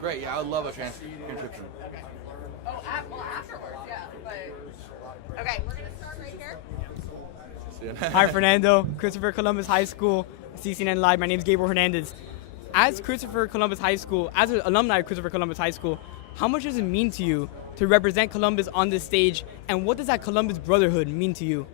Great, yeah, I would love a transcription. Okay. Oh, well, afterwards, yeah. But okay, we're gonna start right here. Hi, Fernando. Christopher Columbus High School, CCNN Live. My name is Gabriel Hernandez. As Christopher Columbus High School, as an alumni of Christopher Columbus High School, how much does it mean to you to represent Columbus on this stage, and what does that Columbus brotherhood mean to you?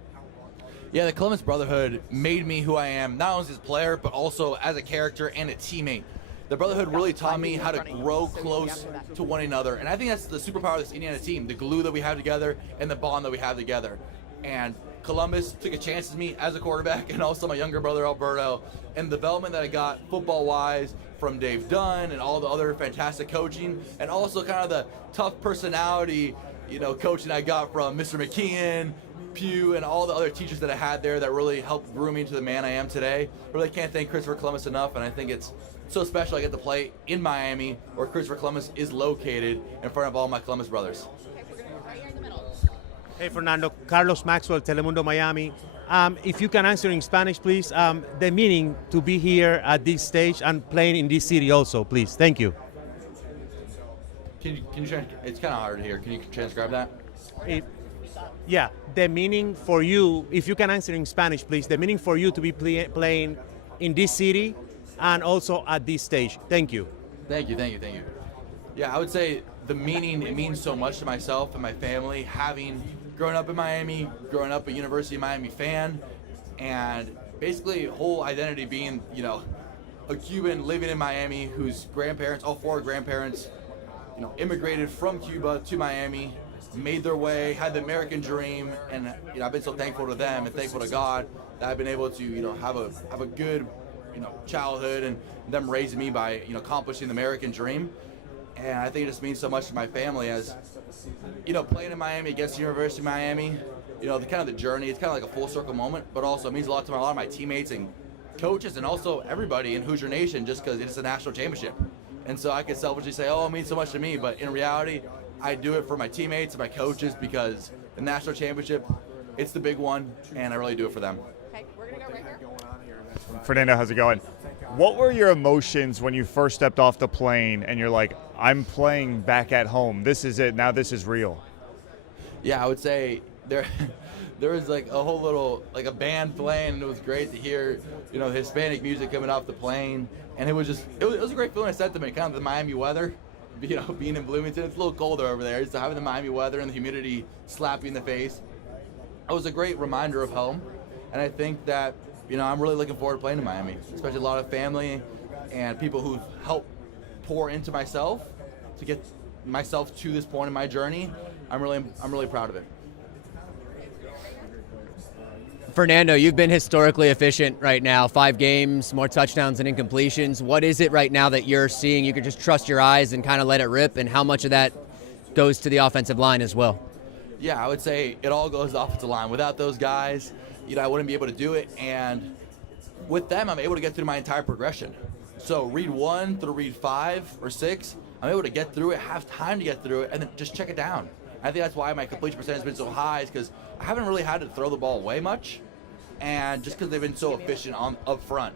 Yeah, the Columbus Brotherhood made me who I am, not only as a player, but also as a character and a teammate. The Brotherhood really taught me how to grow close to one another, and I think that's the superpower of this Indiana team, the glue that we have together and the bond that we have together. And Columbus took a chance on me as a quarterback, and also my younger brother Alberto, and the development that I got football-wise from Dave Dunn and all the other fantastic coaching, and also kind of the tough personality, coaching I got from Mr. McKeon, Pugh, and all the other teachers that I had there that really helped groom me to the man I am today. Really can't thank Christopher Columbus enough, and I think it's so special I get to play in Miami, where Christopher Columbus is located, in front of all my Columbus brothers. Okay, we're gonna go right here in the middle. Hey, Fernando. Carlos Maxwell, Telemundo Miami. If you can answer in Spanish, please, the meaning to be here at this stage and playing in this city also, please. Thank you. Can you it's kind of hard to hear. Can you transcribe that? Yeah, the meaning for you, if you can answer in Spanish, please, the meaning for you to be playing in this city and also at this stage. Thank you. Thank you. Yeah, I would say the meaning, it means so much to myself and my family, having grown up in Miami, growing up a University of Miami fan, and basically whole identity being, a Cuban living in Miami whose grandparents, all four grandparents, immigrated from Cuba to Miami, made their way, had the American dream, and I've been so thankful to them and thankful to God that I've been able to have a good childhood, and them raising me by accomplishing the American dream. And I think it just means so much to my family as playing in Miami against the University of Miami, the journey, it's kind of like a full circle moment, but also it means a lot to a lot of my teammates and coaches and also everybody in Hoosier Nation, just because it's a national championship. And so I could selfishly say, oh, it means so much to me, but in reality I do it for my teammates and my coaches, because the national championship, it's the big one, and I really do it for them. Okay, we're gonna go right here. Fernando, how's it going? What were your emotions when you first stepped off the plane and you're like, I'm playing back at home. This is it. Now this is real. Yeah, I would say there was like a whole little, like a band playing, and it was great to hear, Hispanic music coming off the plane. And it was a great feeling. I said to me, kind of the Miami weather, being in Bloomington, it's a little colder over there. So having the Miami weather and the humidity slapping in the face, it was a great reminder of home. And I think that, I'm really looking forward to playing in Miami, especially a lot of family and people who've helped pour into myself to get myself to this point in my journey. I'm really proud of it. Fernando, you've been historically efficient right now, 5 games, more touchdowns than incompletions. What is it right now that you're seeing you can just trust your eyes and kind of let it rip, and how much of that goes to the offensive line as well? Yeah, I would say it all goes to the offensive line. Without those guys, I wouldn't be able to do it, and with them, I'm able to get through my entire progression. So read 1 through read 5 or 6, I'm able to get through it, have time to get through it, and then just check it down. I think that's why my completion percentage has been so high, is because I haven't really had to throw the ball away much, and just because they've been so efficient up front.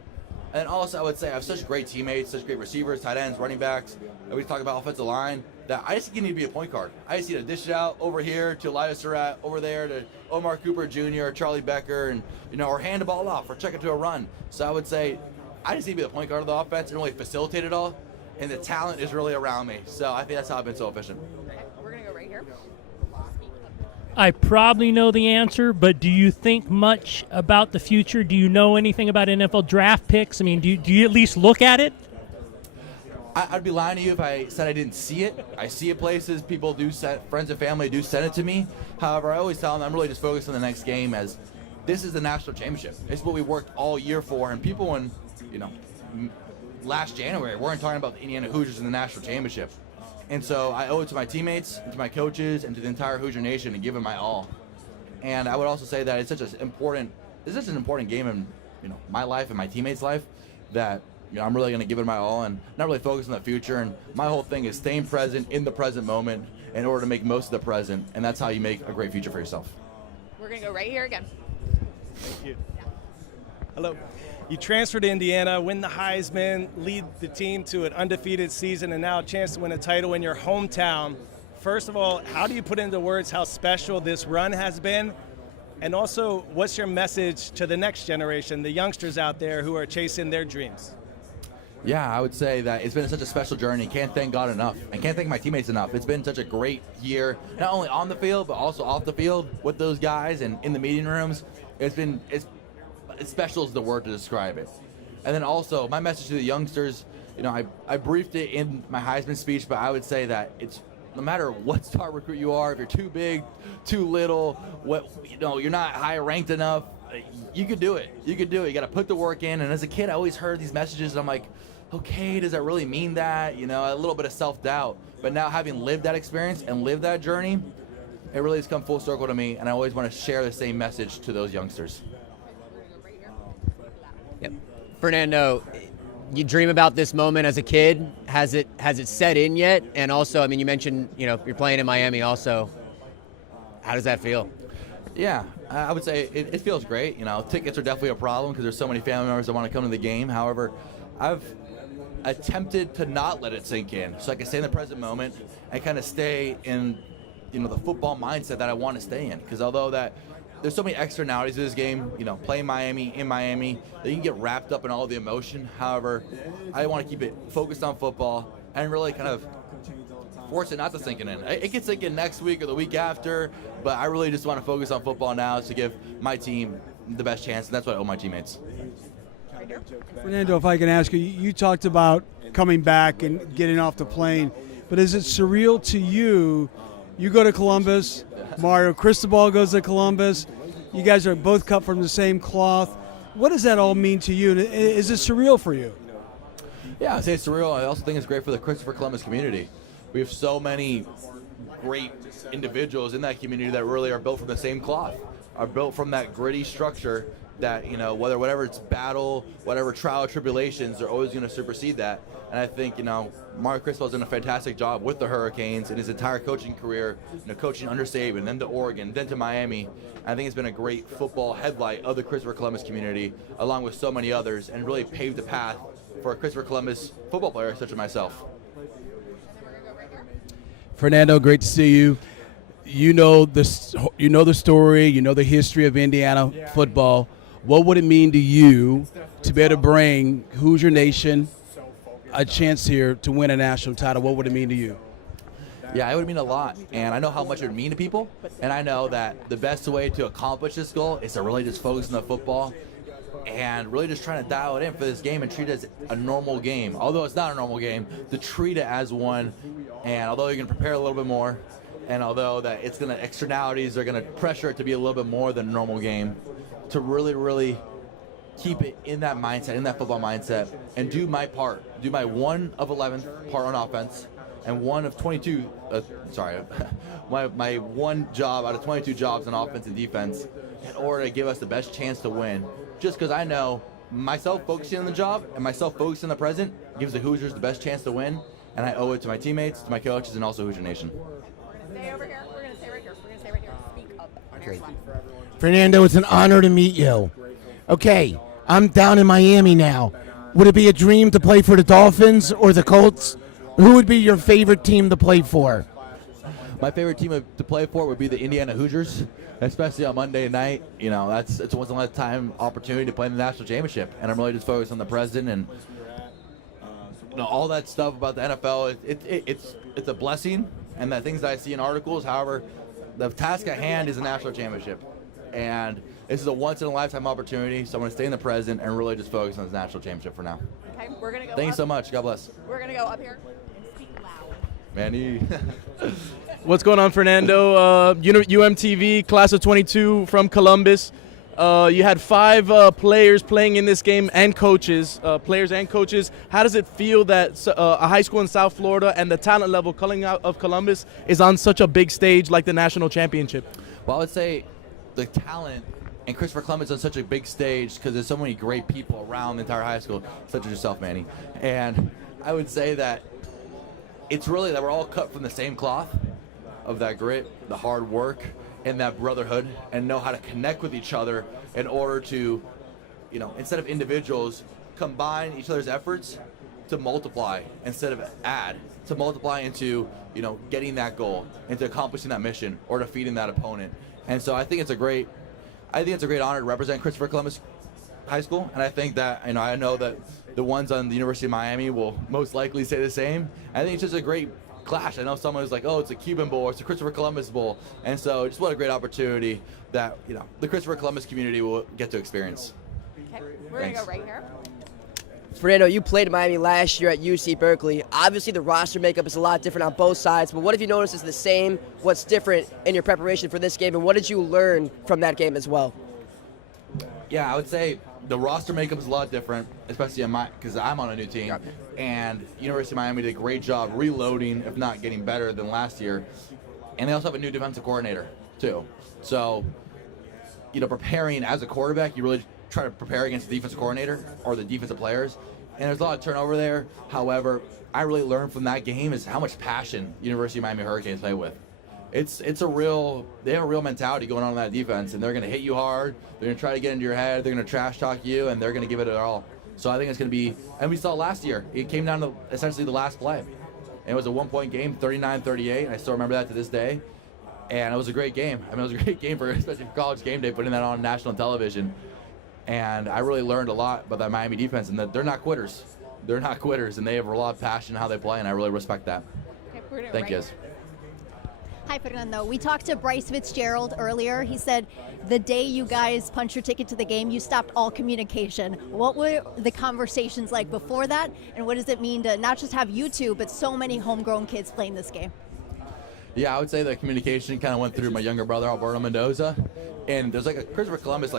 And also, I would say I have such great teammates, such great receivers, tight ends, running backs, and we talk about offensive line, that I just need to be a point guard. I just need to dish it out over here to Elias Surratt, over there to Omar Cooper Jr. or Charlie Becker, and or hand the ball off or check it to a run. So I would say I just need to be the point guard of the offense and really facilitate it all, and the talent is really around me. So I think that's how I've been so efficient. We're gonna go right here. I probably know the answer, but do you think much about the future? Do you know anything about NFL draft picks? I mean, do you at least look at it? I'd be lying to you if I said I didn't see it. I see it places. People do friends and family do send it to me. However, I always tell them I'm really just focused on the next game, as this is the national championship. It's what we worked all year for, and people when, last January weren't talking about the Indiana Hoosiers in the national championship. And so I owe it to my teammates, and to my coaches, and to the entire Hoosier Nation to give it my all. And I would also say that it's such an important game in my life and my teammates' life, that I'm really going to give it my all and not really focus on the future. And my whole thing is staying present in the present moment in order to make most of the present, and that's how you make a great future for yourself. We're gonna go right here again. Thank you. Hello. You transferred to Indiana, win the Heisman, lead the team to an undefeated season, and now a chance to win a title in your hometown. First of all, how do you put into words how special this run has been? And also, what's your message to the next generation, the youngsters out there who are chasing their dreams? Yeah, I would say that it's been such a special journey. Can't thank God enough. I can't thank my teammates enough. It's been such a great year, not only on the field, but also off the field with those guys and in the meeting rooms. It's special is the word to describe it. And then also, my message to the youngsters, I briefed it in my Heisman speech, but I would say that it's no matter what star recruit you are, if you're too big, too little, you're not high ranked enough, you could do it. You could do it. You got to put the work in. And as a kid, I always heard these messages, and I'm like, okay, does that really mean that? A little bit of self-doubt. But now having lived that experience and lived that journey, it really has come full circle to me, and I always want to share the same message to those youngsters. Yep. Fernando, you dream about this moment as a kid. Has it set in yet? And also, you mentioned, you're playing in Miami also. How does that feel? Yeah, I would say it feels great. Tickets are definitely a problem because there's so many family members that want to come to the game. However, I've attempted to not let it sink in, so I can stay in the present moment and kind of stay in, the football mindset that I want to stay in. Because although that there's so many externalities to this game, playing in Miami, that you can get wrapped up in all the emotion. However, I want to keep it focused on football and really kind of force it not to sink in. It can sink in next week or the week after, but I really just want to focus on football now to give my team the best chance, and that's what I owe my teammates. Fernando, if I can ask you, you talked about coming back and getting off the plane, but is it surreal to you? You go to Columbus, Mario Cristobal goes to Columbus, you guys are both cut from the same cloth. What does that all mean to you? And is it surreal for you? Yeah, I say it's surreal. I also think it's great for the Christopher Columbus community. We have so many great individuals in that community that really are built from the same cloth, are built from that gritty structure that, whatever it's battle, whatever trial or tribulations, they're always going to supersede that. And I think, Mario Cristobal's done a fantastic job with the Hurricanes in his entire coaching career, coaching under Saban, then to Oregon, then to Miami. I think it's been a great football headlight of the Christopher Columbus community, along with so many others, and really paved the path for a Christopher Columbus football player such as myself. Fernando, great to see you. You know the story, you know the history of Indiana football. What would it mean to you to be able to bring Hoosier Nation a chance here to win a national title? What would it mean to you? Yeah, it would mean a lot, and I know how much it would mean to people, and I know that the best way to accomplish this goal is to really just focus on the football and really just trying to dial it in for this game and treat it as a normal game. Although it's not a normal game, to treat it as one, and although you're going to prepare a little bit more, and although that it's going to, externalities are going to pressure it to be a little bit more than a normal game, to really, really keep it in that mindset, in that football mindset, and do my part, do my 1 of 11 part on offense, and 1 of 22, my one job out of 22 jobs on offense and defense in order to give us the best chance to win. Just because I know myself focusing on the job and myself focusing on the present gives the Hoosiers the best chance to win, and I owe it to my teammates, to my coaches, and also Hoosier Nation. We're going to stay over here. We're going to stay right here. We're going to stay right here. Speak up. On your left. Fernando, it's an honor to meet you. Okay, I'm down in Miami now. Would it be a dream to play for the Dolphins or the Colts? Who would be your favorite team to play for? My favorite team to play for would be the Indiana Hoosiers, especially on Monday night. It's a once-in-a-lifetime opportunity to play in the national championship, and I'm really just focused on the present and all that stuff about the NFL. It's a blessing, and the things that I see in articles. However, the task at hand is a national championship, and this is a once-in-a-lifetime opportunity. So I'm going to stay in the present and really just focus on this national championship for now. Okay, we're going to go Thank you so much. God bless. We're going to go up here and speak loud. Manny. What's going on, Fernando? UMTV, class of 22 from Columbus. You had 5 players playing in this game and coaches, players and coaches. How does it feel that a high school in South Florida and the talent level coming out of Columbus is on such a big stage like the national championship? Well, I would say the talent and Christopher Columbus on such a big stage because there's so many great people around the entire high school, such as yourself, Manny. And I would say that it's really that we're all cut from the same cloth of that grit, the hard work, and that brotherhood, and know how to connect with each other in order to instead of individuals, combine each other's efforts to multiply instead of add, to multiply into, getting that goal, into accomplishing that mission or defeating that opponent. And so I think it's a great honor to represent Christopher Columbus High School, and I think that, I know that the ones on the University of Miami will most likely say the same. I think it's just a great clash. I know someone who's like, oh, it's a Cuban Bowl, or it's a Christopher Columbus Bowl, and so just what a great opportunity that the Christopher Columbus community will get to experience. Okay, we're gonna go right here. Fernando, you played in Miami last year at UC Berkeley. Obviously, the roster makeup is a lot different on both sides, but what have you noticed is the same? What's different in your preparation for this game, and what did you learn from that game as well? Yeah, I would say the roster makeup is a lot different, especially because I'm on a new team, and University of Miami did a great job reloading, if not getting better than last year. And they also have a new defensive coordinator too. So, preparing as a quarterback, you really try to prepare against the defensive coordinator or the defensive players, and there's a lot of turnover there. However, I really learned from that game is how much passion University of Miami Hurricanes play with. They have a real mentality going on in that defense, and they're going to hit you hard. They're going to try to get into your head. They're going to trash talk you, and they're going to give it their all. So I think it's going to be, and we saw last year, it came down to essentially the last play. And it was a 1-point game, 39-38, and I still remember that to this day. And it was a great game. I mean, it was a great game especially for College Game Day, putting that on national television. And I really learned a lot about that Miami defense, and that they're not quitters. They're not quitters, and they have a lot of passion in how they play, and I really respect that. Okay, Thank you. Hi, Fernando. We talked to Bryce Fitzgerald earlier. He said the day you guys punched your ticket to the game, you stopped all communication. What were the conversations like before that, and what does it mean to not just have you two, but so many homegrown kids playing this game? Yeah, I would say the communication kind of went through my younger brother, Fernando Mendoza, and there's like a Christopher Columbus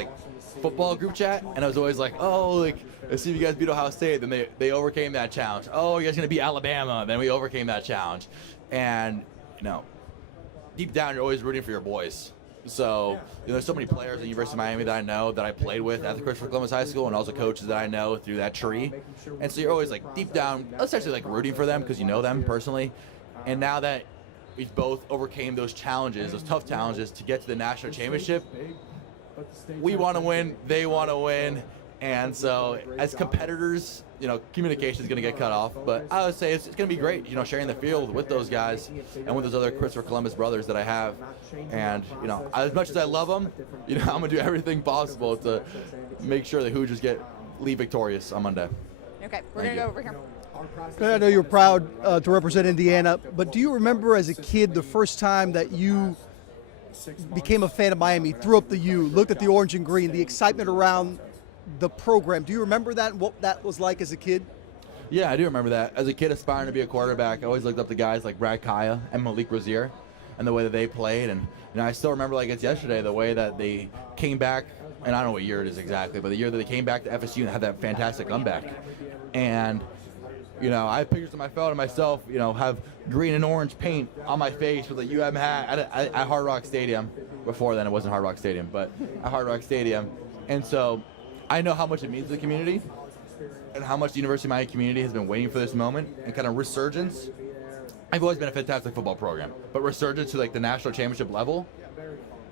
football group chat, and I was always like, let's see if you guys beat Ohio State. Then they overcame that challenge. Oh, you guys gonna beat Alabama? Then we overcame that challenge, and deep down, you're always rooting for your boys. So there's so many players at the University of Miami that I know that I played with at the Christopher Columbus High School, and also coaches that I know through that tree. And so you're always deep down, essentially rooting for them because you know them personally. And now that we've both overcame those challenges, those tough challenges to get to the national championship, we want to win, they want to win. And so as competitors, communication is going to get cut off. But I would say it's going to be great, sharing the field with those guys and with those other Christopher Columbus brothers that I have. And, as much as I love them, I'm going to do everything possible to make sure the Hoosiers leave victorious on Monday. Okay, we're going to go over here. I know you're proud to represent Indiana, but do you remember as a kid the first time that you became a fan of Miami, threw up the U, looked at the orange and green, the excitement around the program? Do you remember that and what that was like as a kid? Yeah, I do remember that. As a kid aspiring to be a quarterback, I always looked up to guys like Brad Kaya and Malik Rozier and the way that they played. And I still remember like it's yesterday, the way that they came back, and I don't know what year it is exactly, but the year that they came back to FSU and had that fantastic comeback. And I have pictures of my phone of myself, have green and orange paint on my face with a UM hat at Hard Rock Stadium. Before then, it wasn't Hard Rock Stadium, but at Hard Rock Stadium. And so I know how much it means to the community and how much the University of Miami community has been waiting for this moment and kind of resurgence. I've always been a fantastic football program, but resurgence to the national championship level,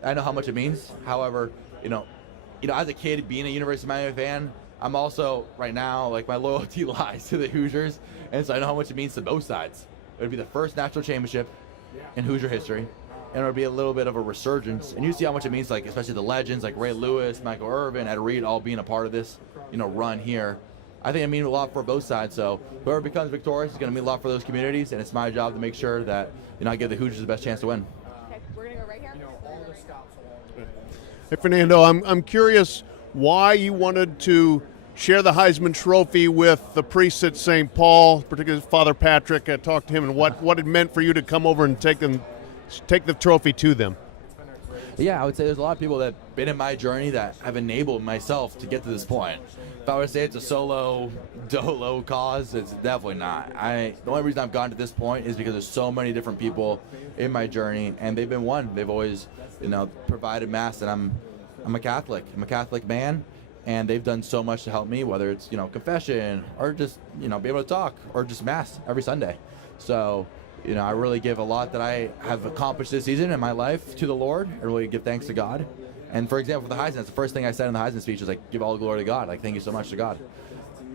I know how much it means. However, as a kid being a University of Miami fan, I'm also, right now, my loyalty lies to the Hoosiers, and so I know how much it means to both sides. It would be the first national championship in Hoosier history, and it would be a little bit of a resurgence. And you see how much it means, especially the legends like Ray Lewis, Michael Irvin, Ed Reed, all being a part of this, run here. I think it means a lot for both sides, so whoever becomes victorious is going to mean a lot for those communities, and it's my job to make sure that, I give the Hoosiers the best chance to win. Okay, we're going to go right here. Hey, Fernando, I'm curious why you wanted to share the Heisman Trophy with the priests at St. Paul, particularly Father Patrick. I talked to him, and what it meant for you to come over and take the trophy to them. Yeah, I would say there's a lot of people that have been in my journey that have enabled myself to get to this point. If I were to say it's a solo, dolo cause, it's definitely not. The only reason I've gotten to this point is because there's so many different people in my journey, and they've been one. They've always, provided Mass, and I'm a Catholic. I'm a Catholic man, and they've done so much to help me, whether it's, confession or just, be able to talk or just Mass every Sunday. So, I really give a lot that I have accomplished this season in my life to the Lord. I really give thanks to God. And for example, for the Heisman, that's the first thing I said in the Heisman speech was like, give all the glory to God. Like, thank you so much to God.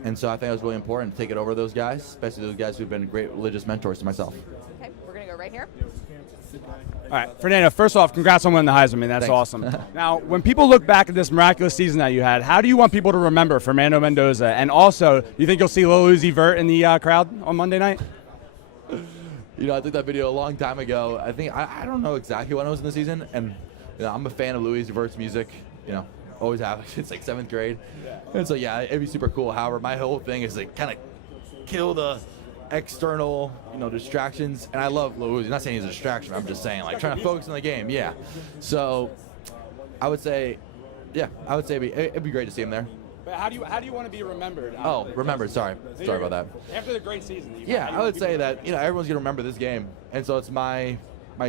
And so I think it was really important to take it over to those guys, especially those guys who've been great religious mentors to myself. Okay, we're going to go right here. All right, Fernando, first off, congrats on winning the Heisman. I mean, that's Thanks. awesome. Now, when people look back at this miraculous season that you had, how do you want people to remember Fernando Mendoza? And also, do you think you'll see Lil Uzi Vert in the crowd on Monday night? You know, I took that video a long time ago. I don't know exactly when it was in the season, and I'm a fan of Louis Vert's music. Always have since like 7th grade. And so yeah, it'd be super cool. However, my whole thing is like kind of kill the external, distractions. And I love Lil Uzi. I'm not saying he's a distraction. I'm just saying like trying to focus on the game. Yeah. So I would say, it'd be great to see him there. But how do you want to be remembered? Oh, remembered. Sorry about that. After the great season. Yeah, I would say that everyone's gonna remember this game, and so it's my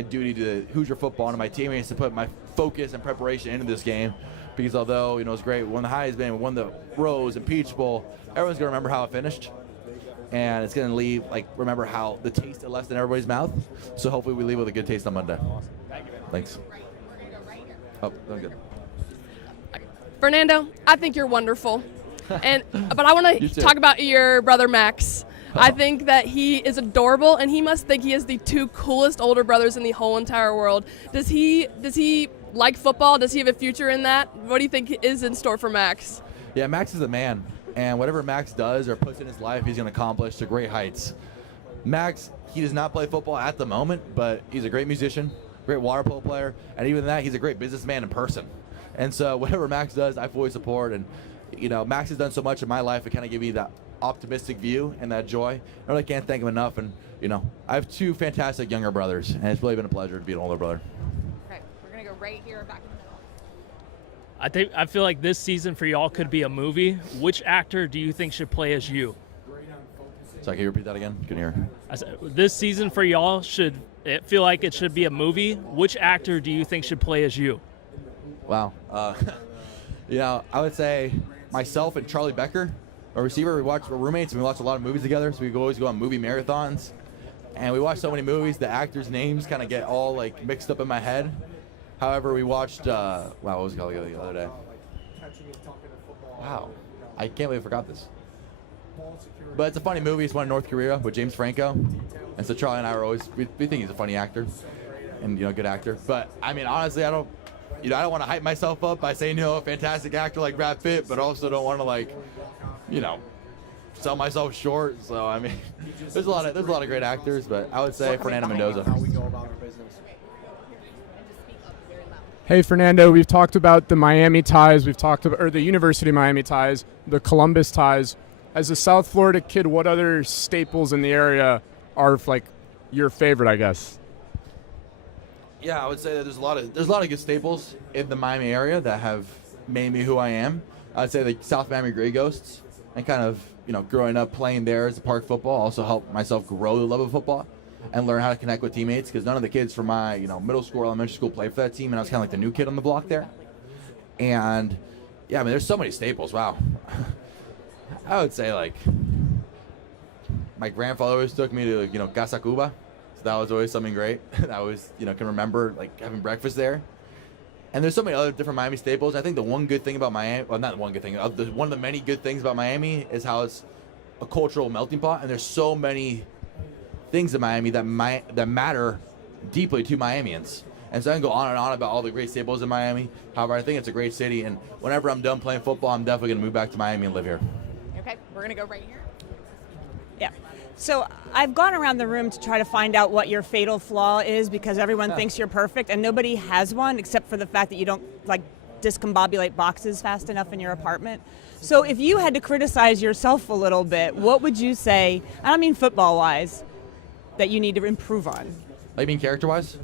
duty to Hoosier football and to my teammates to put my focus and preparation into this game, because although it's great, we won the Heisman, we won the Rose and Peach Bowl, everyone's gonna remember how it finished, and it's gonna remember how the taste it left in everybody's mouth. So hopefully we leave with a good taste on Monday. Thank you, man. Thanks. Oh, I'm good. Fernando, I think you're wonderful. But I want You to too. talk about your brother Max. I think that he is adorable, and he must think he is the 2 coolest older brothers in the whole entire world. Does he like football? Does he have a future in that? What do you think is in store for Max? Yeah, Max is a man, and whatever Max does or puts in his life, he's going to accomplish to great heights. Max, he does not play football at the moment, but he's a great musician, great water polo player, and even that, he's a great businessman in person. And so whatever Max does, I fully support. And, Max has done so much in my life to kind of give me that optimistic view and that joy. I really can't thank him enough. And, I have 2 fantastic younger brothers, and it's really been a pleasure to be an older brother. Okay, we're going to go right here back in the middle. I feel like this season for y'all could be a movie. Which actor do you think should play as you? Sorry, can you repeat that again? Couldn't hear. I said, this season for y'all feel like it should be a movie. Which actor do you think should play as you? Wow. I would say myself and Charlie Becker, a receiver. We're roommates, and we watch a lot of movies together, so we always go on movie marathons. And we watch so many movies, the actors' names kind of get all mixed up in my head. However, we watched, what was it called the other day? Wow. I can't believe I forgot this. But it's a funny movie. It's one in North Korea with James Franco. And so Charlie and I we think he's a funny actor and, good actor. But, I mean, honestly, I don't want to hype myself up by saying, a fantastic actor like Brad Pitt, but also don't want to sell myself short. So I mean, there's a lot of great actors, but I would say Fernando Mendoza. Hey Fernando, we've talked about the Miami ties, the University of Miami ties, the Columbus ties. As a South Florida kid, what other staples in the area are your favorite, I guess? Yeah, I would say that there's a lot of good staples in the Miami area that have made me who I am. I'd say the South Miami Grey Ghosts, and kind of growing up playing there as a park football also helped myself grow the love of football and learn how to connect with teammates, because none of the kids from my middle school or elementary school played for that team, and I was kind of like the new kid on the block there. And yeah, I mean, there's so many staples. Wow. I would say my grandfather always took me to Casa Cuba. So that was always something great. I always, can remember having breakfast there. And there's so many other different Miami staples. I think the one good thing about Miami, well, not one good thing, one of the many good things about Miami is how it's a cultural melting pot. And there's so many things in Miami that matter deeply to Miamians. And so I can go on and on about all the great staples in Miami. However, I think it's a great city. And whenever I'm done playing football, I'm definitely going to move back to Miami and live here. Okay, we're going to go right here. Yeah. So I've gone around the room to try to find out what your fatal flaw is, because everyone thinks you're perfect and nobody has one except for the fact that you don't discombobulate boxes fast enough in your apartment. So if you had to criticize yourself a little bit, what would you say, I don't mean football-wise, that you need to improve on? You mean character-wise?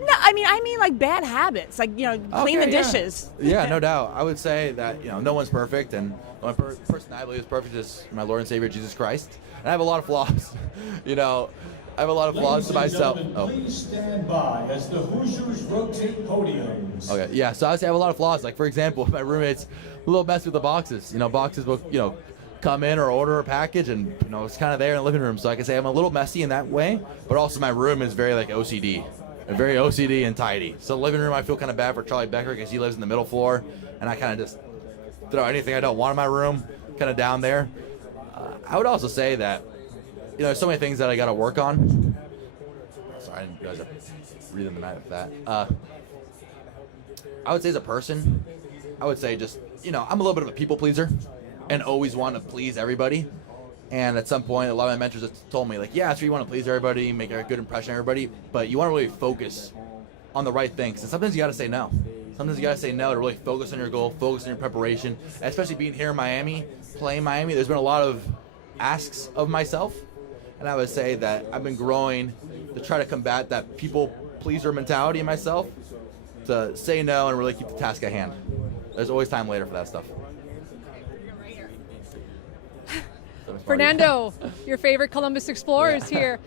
No, I mean like bad habits, clean the dishes. Yeah, no doubt. I would say that, no one's perfect, and the only person I believe is perfect is my Lord and Savior, Jesus Christ. And I have a lot of flaws. I have a lot of flaws to myself. Please stand by as the Hoosiers rotate podiums. Okay, yeah, so I would say I have a lot of flaws. Like, for example, my roommate's a little messy with the boxes. Boxes will, come in or order a package, and, it's kind of there in the living room. So I can say I'm a little messy in that way, but also my room is very, OCD. and very OCD and tidy. So the living room, I feel kind of bad for Charlie Becker because he lives in the middle floor, and I kind of just throw anything I don't want in my room kind of down there. I would also say that, there's so many things that I got to work on. Sorry, I didn't realize I'm reading the night with that. I would say as a person, I would say just, I'm a little bit of a people pleaser and always want to please everybody. And at some point, a lot of my mentors have told me, like, yeah, sure, you want to please everybody, make a good impression on everybody, but you want to really focus on the right things. And sometimes you got to say no. Sometimes you got to say no to really focus on your goal, focus on your preparation. And especially being here in Miami, playing Miami, there's been a lot of asks of myself. And I would say that I've been growing to try to combat that people pleaser mentality in myself, to say no and really keep the task at hand. There's always time later for that stuff. Fernando, your favorite Columbus Explorer is here.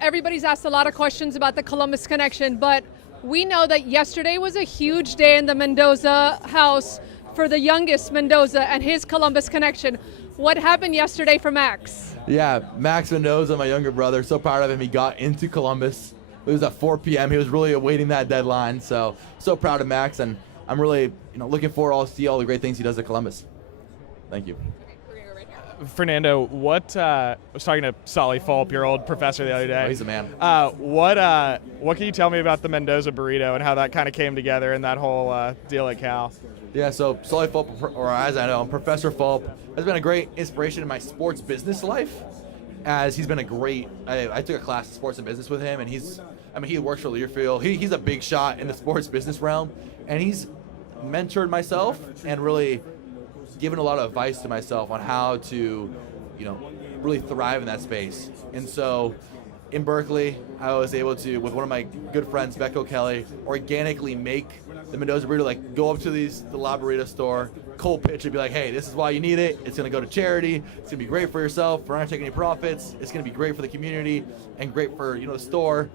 Everybody's asked a lot of questions about the Columbus connection, but we know that yesterday was a huge day in the Mendoza house for the youngest Mendoza and his Columbus connection. What happened yesterday for Max? Yeah, Max Mendoza, my younger brother, so proud of him. He got into Columbus. It was at 4 p.m. He was really awaiting that deadline. So proud of Max, and I'm really looking forward to see all the great things he does at Columbus. Thank you. Fernando, I was talking to Solly Fulp, your old professor, the other day. Oh, he's a man. What can you tell me about the Mendoza burrito and how that kind of came together and that whole deal at Cal? Yeah, so Solly Fulp, or as I know him, Professor Fulp, has been a great inspiration in my sports business life, as he's been a great, I took a class in sports and business with him, and he works for Learfield. He's a big shot in the sports business realm, and he's mentored myself and really given a lot of advice to myself on how to, really thrive in that space. And so in Berkeley, I was able to, with one of my good friends, Becco Kelly, organically make the Mendoza burrito, like go up to the La Burrito store, cold pitch and be like, hey, this is why you need it. It's going to go to charity. It's going to be great for yourself. We're not taking any profits. It's going to be great for the community and great for, the store.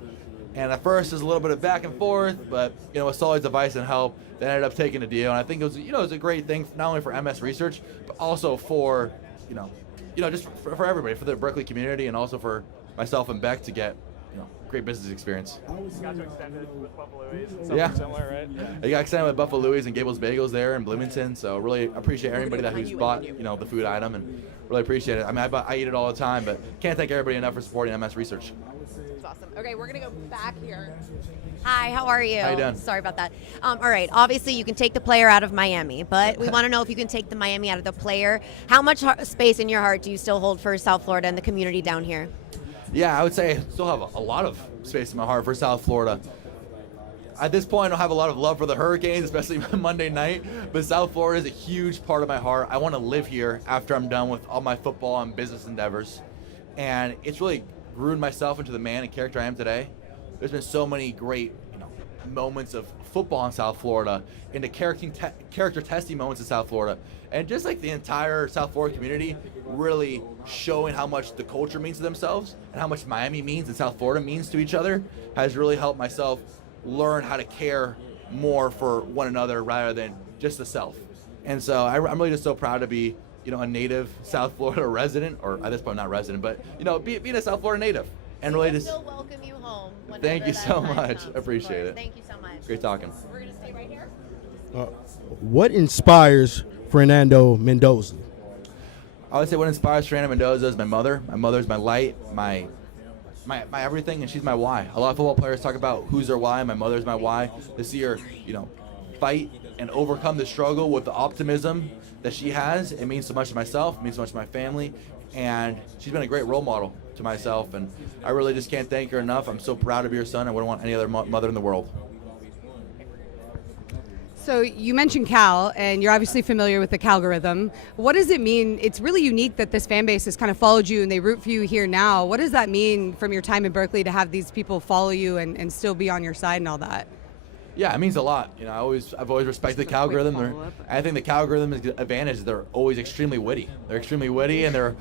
And at first, there's a little bit of back and forth, but, with Solly's advice and help, they ended up taking a deal. And I think it was, it was a great thing, not only for MS Research, but also for, just for everybody, for the Berkeley community, and also for myself and Beck to get, great business experience. You got to extend it with Buffalo Louie's. Yeah. Similar, right? I got extended with Buffalo Louie's and Gable's Bagels there in Bloomington, so really appreciate everybody who's bought, the food item, and really appreciate it. I mean, I eat it all the time, but can't thank everybody enough for supporting MS Research. That's awesome. Okay, we're going to go back here. Hi, how are you? How you doing? Sorry about that. All right, obviously you can take the player out of Miami, but we want to know if you can take the Miami out of the player. How much space in your heart do you still hold for South Florida and the community down here? Yeah, I would say I still have a lot of space in my heart for South Florida. At this point, I don't have a lot of love for the Hurricanes, especially Monday night, but South Florida is a huge part of my heart. I want to live here after I'm done with all my football and business endeavors, and it's really groomed myself into the man and character I am today. There's been so many great moments of football in South Florida, and the character testing moments in South Florida, and just like the entire South Florida community really showing how much the culture means to themselves and how much Miami means and South Florida means to each other has really helped myself learn how to care more for one another rather than just the self. And so I'm really just so proud to be a native South Florida resident, or at this point not resident, but being a South Florida native, and really just We'll welcome you home. thank you so much. I appreciate it. Thank you so much. Great talking. We're going to stay right here. What inspires Fernando Mendoza? I would say what inspires Fernando Mendoza is my mother. My mother's my light, my everything, and she's my why. A lot of football players talk about who's their why. My mother's my why. To see her, fight and overcome the struggle with the optimism that she has, it means so much to myself, it means so much to my family, and she's been a great role model to myself, and I really just can't thank her enough. I'm so proud to be her son. I wouldn't want any other mother in the world. So you mentioned Cal, and you're obviously familiar with the Calgorithm. What does it mean? It's really unique that this fan base has kind of followed you and they root for you here now. What does that mean from your time in Berkeley to have these people follow you and still be on your side and all that? Yeah, it means a lot. I've always respected the Calgorithm. I think the Calgorithm's advantage is they're always extremely witty. They're extremely witty, and they're,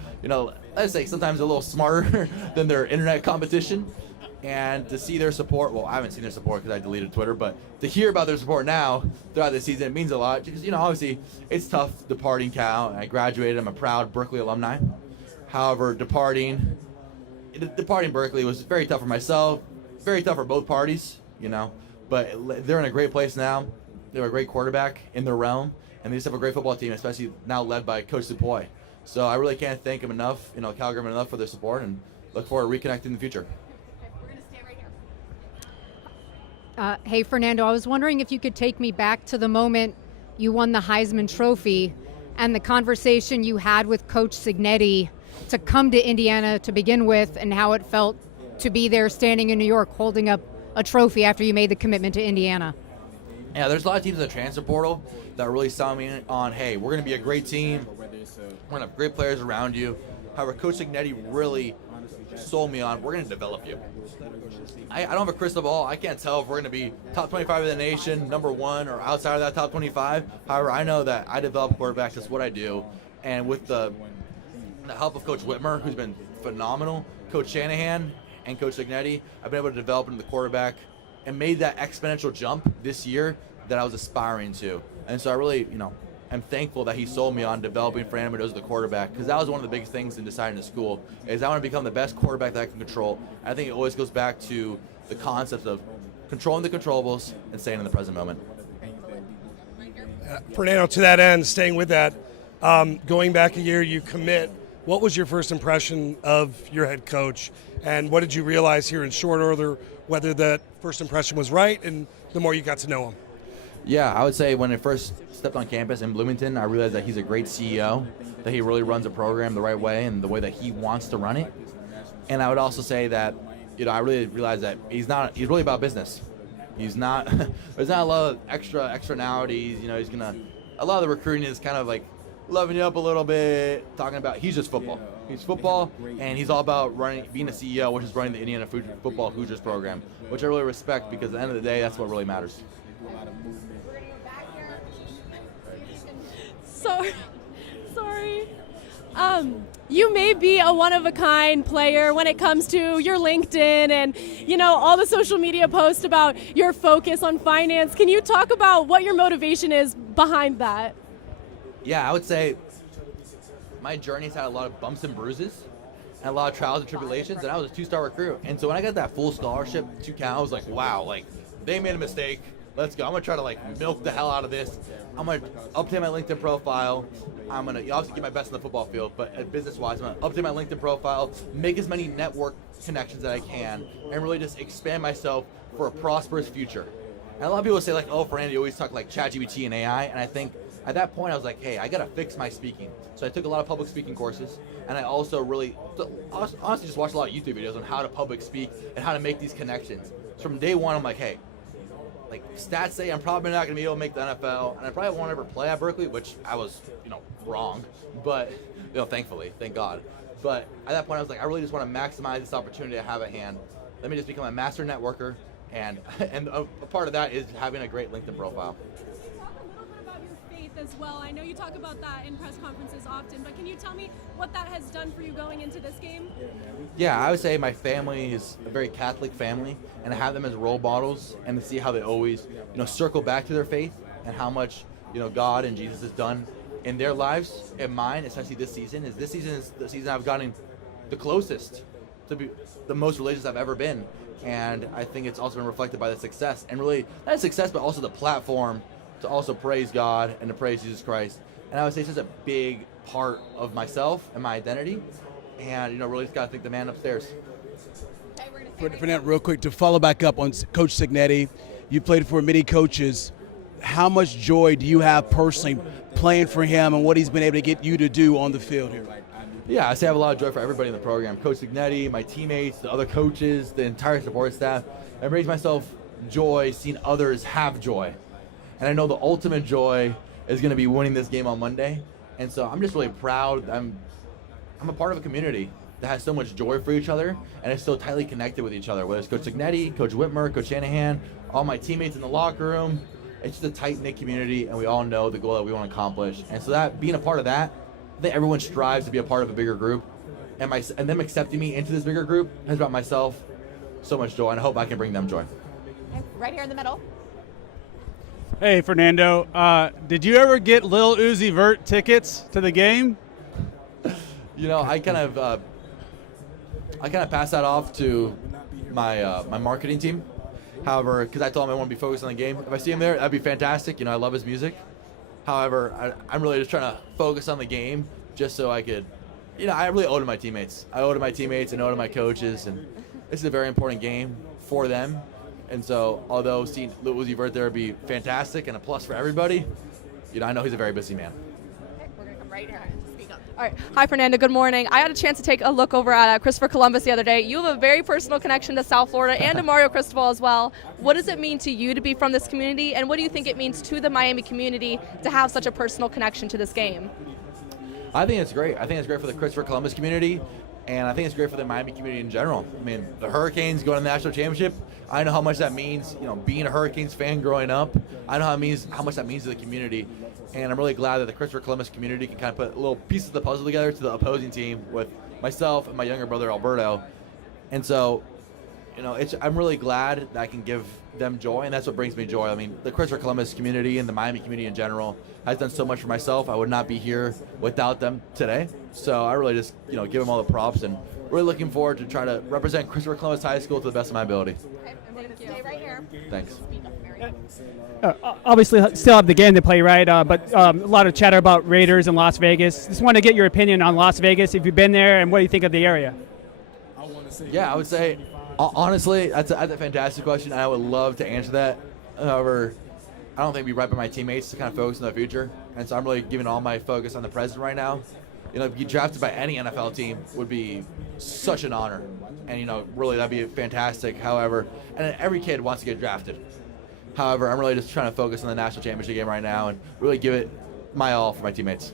let's say sometimes a little smarter than their internet competition. And to see their support, well, I haven't seen their support because I deleted Twitter, but to hear about their support now throughout the season, it means a lot because, obviously it's tough departing Cal. I graduated. I'm a proud Berkeley alumni. However, departing Berkeley was very tough for myself, very tough for both parties, but they're in a great place now. They have a great quarterback in their realm, and they just have a great football team, especially now led by Coach Dupoy. So I really can't thank him enough, Cal government enough for their support, and look forward to reconnecting in the future. Hey, Fernando, I was wondering if you could take me back to the moment you won the Heisman Trophy and the conversation you had with Coach Signetti to come to Indiana to begin with, and how it felt to be there standing in New York holding up a trophy after you made the commitment to Indiana. Yeah, there's a lot of teams in the transfer portal that really saw me on, hey, we're going to be a great team. We're going to have great players around you. However, Coach Signetti really sold me on, we're going to develop you. I don't have a crystal ball. I can't tell if we're going to be top 25 of the nation, number one, or outside of that top 25. However, I know that I develop quarterbacks. That's what I do. And with the help of Coach Whitmer, who's been phenomenal, Coach Shanahan, and Coach Signetti, I've been able to develop into the quarterback and made that exponential jump this year that I was aspiring to. And so I really, I'm thankful that he sold me on developing Fernando Mendoza, the quarterback, because that was one of the biggest things in deciding to school, is I want to become the best quarterback that I can control. And I think it always goes back to the concept of controlling the controllables and staying in the present moment. Fernando, to that end, staying with that, going back a year, you commit. What was your first impression of your head coach, and what did you realize here in short order, whether that first impression was right and the more you got to know him? Yeah, I would say when I first stepped on campus in Bloomington, I realized that he's a great CEO, that he really runs a program the right way and the way that he wants to run it. And I would also say that, I really realized that he's really about business. He's not, there's not a lot of externalities, a lot of the recruiting is kind of like loving you up a little bit, talking about, he's just football. He's football, and he's all about being a CEO, which is running the Indiana Football Hoosiers program, which I really respect, because at the end of the day, that's what really matters. Sorry. You may be a one-of-a-kind player when it comes to your LinkedIn and, all the social media posts about your focus on finance. Can you talk about what your motivation is behind that? Yeah, I would say my journey's had a lot of bumps and bruises and a lot of trials and tribulations, and I was a 2-star recruit. And so when I got that full scholarship to Cal, I was like, wow, they made a mistake. Let's go. I'm going to try to milk the hell out of this. I'm going to update my LinkedIn profile. I'm going to obviously give my best in the football field, but business-wise, I'm going to update my LinkedIn profile, make as many network connections that I can, and really just expand myself for a prosperous future. And a lot of people say, Fernando, you always talk ChatGPT and AI, and I think at that point I was like, hey, I got to fix my speaking. So I took a lot of public speaking courses, and I also really, honestly, just watched a lot of YouTube videos on how to public speak and how to make these connections. So from day one, I'm like, hey, stats say I'm probably not going to be able to make the NFL, and I probably won't ever play at Berkeley, which I was, wrong. But, thankfully, thank God. But at that point, I was like, I really just want to maximize this opportunity I have at hand. Let me just become a master networker, and a part of that is having a great LinkedIn profile. As well. I know you talk about that in press conferences often, but can you tell me what that has done for you going into this game? Yeah, I would say my family is a very Catholic family, and I have them as role models, and to see how they always, circle back to their faith and how much, God and Jesus has done in their lives and mine, especially this season is the season I've gotten the closest to be the most religious I've ever been. And I think it's also been reflected by the success, and really not success, but also the platform to also praise God and to praise Jesus Christ. And I would say it's just a big part of myself and my identity. And, really just got to thank the man upstairs. Fernando, real quick, to follow back up on Coach Signetti, you played for many coaches. How much joy do you have personally playing for him and what he's been able to get you to do on the field here? Yeah, I say I have a lot of joy for everybody in the program. Coach Signetti, my teammates, the other coaches, the entire support staff. It brings myself joy seeing others have joy. And I know the ultimate joy is going to be winning this game on Monday. And so I'm just really proud. I'm a part of a community that has so much joy for each other and is so tightly connected with each other. Whether it's Coach Signetti, Coach Whitmer, Coach Shanahan, all my teammates in the locker room. It's just a tight-knit community, and we all know the goal that we want to accomplish. And so that being a part of that, I think everyone strives to be a part of a bigger group. And them accepting me into this bigger group has brought myself so much joy, and I hope I can bring them joy. Right here in the middle. Hey, Fernando, did you ever get Lil Uzi Vert tickets to the game? I kind of pass that off to my marketing team. However, because I told him I want to be focused on the game. If I see him there, that'd be fantastic. I love his music. However, I'm really just trying to focus on the game just so I could, I really owe to my teammates. I owe to my teammates and owe to my coaches, and this is a very important game for them. And so, although seeing Lil Uzi Vert there would be fantastic and a plus for everybody, I know he's a very busy man. Okay, we're going to come right here. Speak up. All right. Hi, Fernando. Good morning. I had a chance to take a look over at Christopher Columbus the other day. You have a very personal connection to South Florida and to Mario Cristobal as well. What does it mean to you to be from this community, and what do you think it means to the Miami community to have such a personal connection to this game? I think it's great. I think it's great for the Christopher Columbus community, and I think it's great for the Miami community in general. I mean, the Hurricanes going to the national championship, I know how much that means, being a Hurricanes fan growing up. I know how much that means to the community, and I'm really glad that the Christopher Columbus community can kind of put little pieces of the puzzle together to the opposing team with myself and my younger brother, Alberto. And so, I'm really glad that I can give them joy, and that's what brings me joy. I mean, the Christopher Columbus community and the Miami community in general has done so much for myself. I would not be here without them today. So I really just, give them all the props, and really looking forward to try to represent Christopher Columbus High School to the best of my ability. Okay, I'm going to stay right here. Thanks. Obviously, still have the game to play, right? But a lot of chatter about Raiders in Las Vegas. Just want to get your opinion on Las Vegas, if you've been there, and what do you think of the area? Yeah, I would say, honestly, that's a fantastic question. I would love to answer that. However, I don't think it'd be right by my teammates to kind of focus on the future. And so I'm really giving all my focus on the present right now. To be drafted by any NFL team would be such an honor. And, really that'd be fantastic. However, and every kid wants to get drafted. However, I'm really just trying to focus on the national championship game right now and really give it my all for my teammates.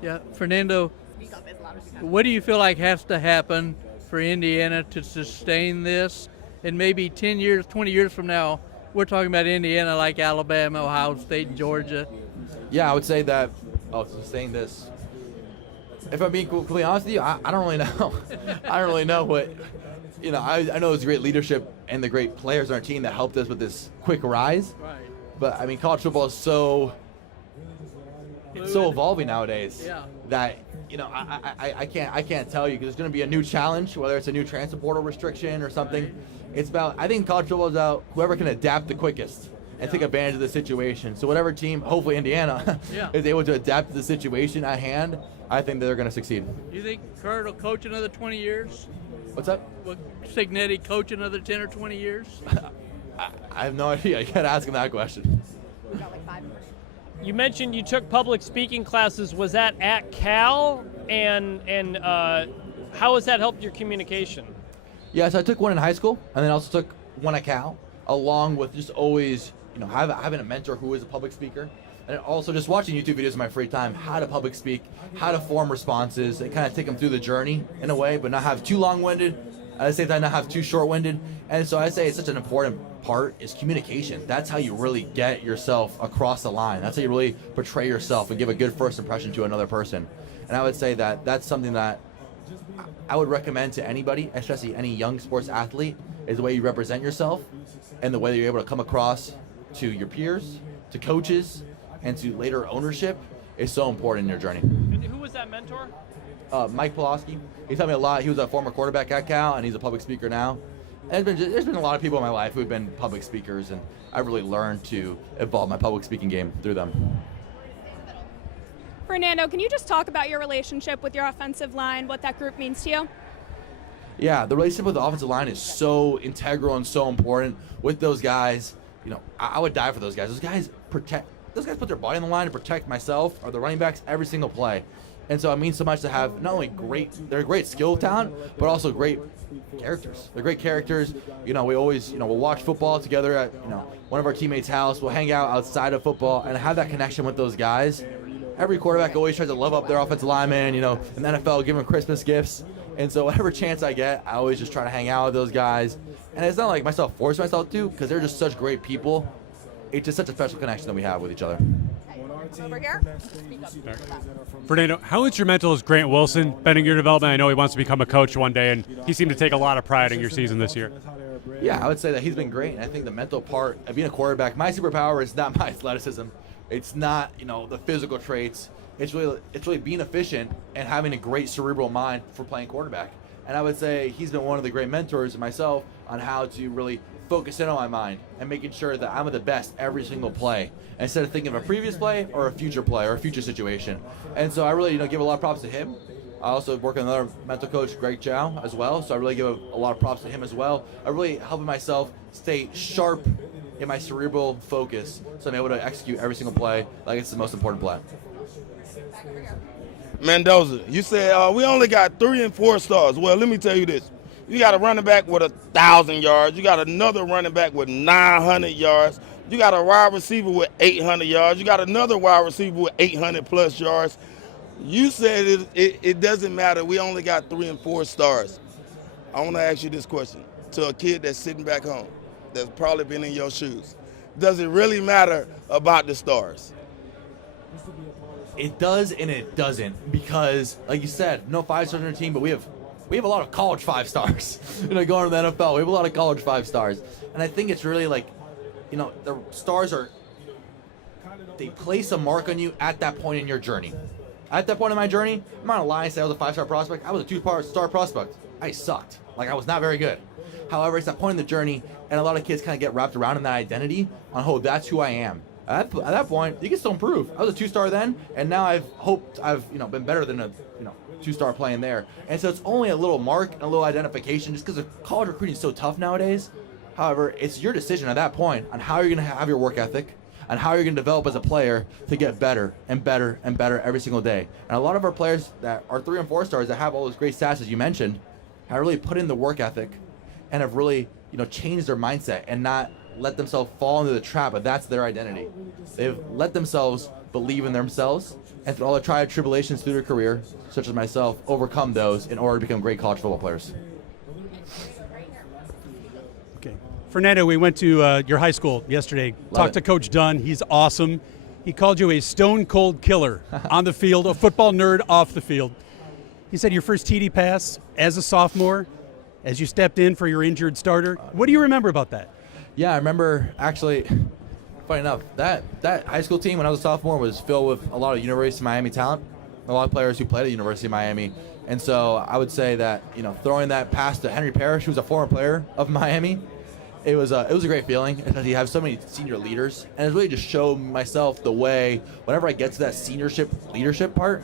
Yeah, Fernando, what do you feel like has to happen for Indiana to sustain this? And maybe 10 years, 20 years from now, we're talking about Indiana like Alabama, Ohio State, Georgia. Yeah, I would say that, sustain this. If I'm being completely honest with you, I don't really know. I don't really know what, I know there's great leadership and the great players on our team that helped us with this quick rise. Right. But, I mean, college football is so evolving nowadays that, I can't tell you, because there's going to be a new challenge, whether it's a new transfer portal restriction or something. It's about, I think college football is about whoever can adapt the quickest and take advantage of the situation. So whatever team, hopefully Indiana, is able to adapt to the situation at hand, I think they're going to succeed. Do you think Kurt will coach another 20 years? What's up? Will Signetti coach another 10 or 20 years? I have no idea. You got to ask him that question. You mentioned you took public speaking classes. Was that at Cal? And how has that helped your communication? Yeah, so I took one in high school, and then also took one at Cal, along with just always, having a mentor who is a public speaker, and also just watching YouTube videos in my free time, how to public speak, how to form responses, and kind of take them through the journey in a way, but not have too long-winded, at the same time not have too short-winded. And so I say it's such an important part is communication. That's how you really get yourself across the line. That's how you really portray yourself and give a good first impression to another person. And I would say that that's something that I would recommend to anybody, especially any young sports athlete, is the way you represent yourself and the way that you're able to come across to your peers, to coaches, and to later ownership is so important in your journey. And who was that mentor? Mike Pulaski. He taught me a lot. He was a former quarterback at Cal, and he's a public speaker now. And there's been a lot of people in my life who have been public speakers, and I really learned to evolve my public speaking game through them. Fernando, can you just talk about your relationship with your offensive line, what that group means to you? Yeah, the relationship with the offensive line is so integral and so important. With those guys, I would die for those guys. Those guys put their body on the line to protect myself or the running backs every single play. And so it means so much to have not only they're great skill talent, but also great characters. They're great characters. We always, we'll watch football together at, one of our teammates' house. We'll hang out outside of football and have that connection with those guys. Every quarterback always tries to love up their offensive lineman, in the NFL, give them Christmas gifts. And so whatever chance I get, I always just try to hang out with those guys. And it's not like force myself to, because they're just such great people. It's just such a special connection that we have with each other. Over here. Fernando, how instrumental is Grant Wilson been in your development? I know he wants to become a coach one day, and he seemed to take a lot of pride in your season this year. Yeah, I would say that he's been great. And I think the mental part of being a quarterback, my superpower is not my athleticism. It's not, the physical traits. It's really being efficient and having a great cerebral mind for playing quarterback. And I would say he's been one of the great mentors of myself on how to really focus in on my mind and making sure that I'm at the best every single play instead of thinking of a previous play or a future play or a future situation. And so I really, give a lot of props to him. I also work with another mental coach, Greg Chow, as well. So I really give a lot of props to him as well. I really helping myself stay sharp in my cerebral focus so I'm able to execute every single play like it's the most important play. Mendoza, you said we only got 3 and 4 stars. Well, let me tell you this. You got a running back with 1,000 yards. You got another running back with 900 yards. You got a wide receiver with 800 yards. You got another wide receiver with 800 plus yards. You said it doesn't matter. We only got 3 and 4 stars. I want to ask you this question to a kid that's sitting back home, that's probably been in your shoes. Does it really matter about the stars? It does and it doesn't, because like you said, no 5 stars on our team, but we have a lot of college 5 stars. Going to the NFL, we have a lot of college 5 stars. And I think it's really like, the stars they place a mark on you at that point in your journey. At that point in my journey, I'm not gonna lie and say I was a 5-star prospect. I was a 2-star prospect. I sucked. Like, I was not very good. However, it's that point in the journee, and a lot of kids kind of get wrapped around in that identity on, oh, that's who I am. At that point, you can still improve. I was a 2-star then, and now I've been better than a 2-star playing there. And so it's only a little mark and a little identification, just because college recruiting is so tough nowadays. However, it's your decision at that point on how you're going to have your work ethic and how you're going to develop as a player to get better and better and better every single day. And a lot of our players that are 3 and 4 stars that have all those great stats, as you mentioned, have really put in the work ethic and have really, changed their mindset and not let themselves fall into the trap, but that's their identity. They've let themselves believe in themselves, and through all the trial tribulations through their career, such as myself, overcome those in order to become great college football players. Okay. Fernando, we went to your high school yesterday. Talked to Coach Dunn. He's awesome. He called you a stone cold killer on the field, a football nerd off the field. He said your first TD pass as a sophomore, as you stepped in for your injured starter. What do you remember about that? Yeah, I remember actually, funny enough, that high school team when I was a sophomore was filled with a lot of University of Miami talent, a lot of players who played at the University of Miami. And so I would say that, throwing that pass to Henry Parrish, who's a former player of Miami, it was a great feeling because you have so many senior leaders, and it really just showed myself the way whenever I get to that leadership part,